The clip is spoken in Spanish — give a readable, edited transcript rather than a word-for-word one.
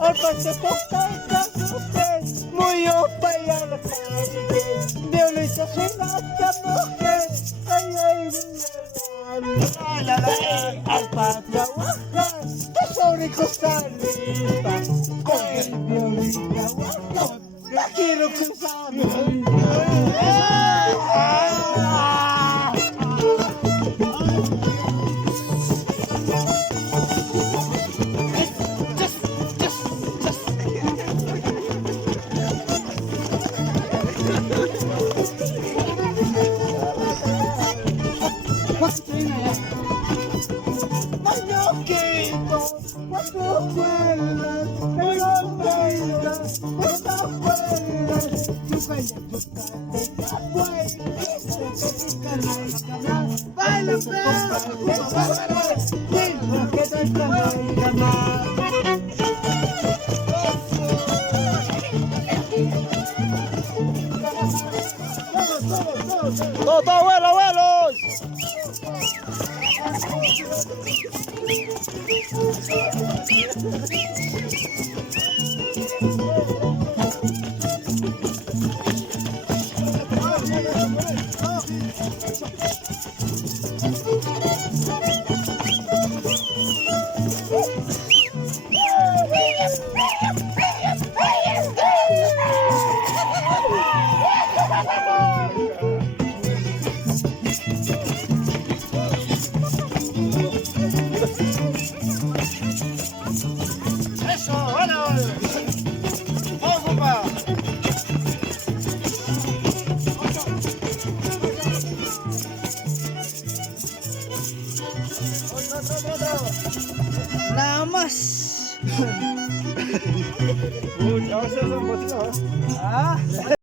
Al se poca usted muy para la calle, violeta se la mujer, al patio bajar, sobre Costa Rica, con el violeta guapo, la quiero cruzar. ¡Todo, abuelo, abuelos! Nada más. Uy, ahora se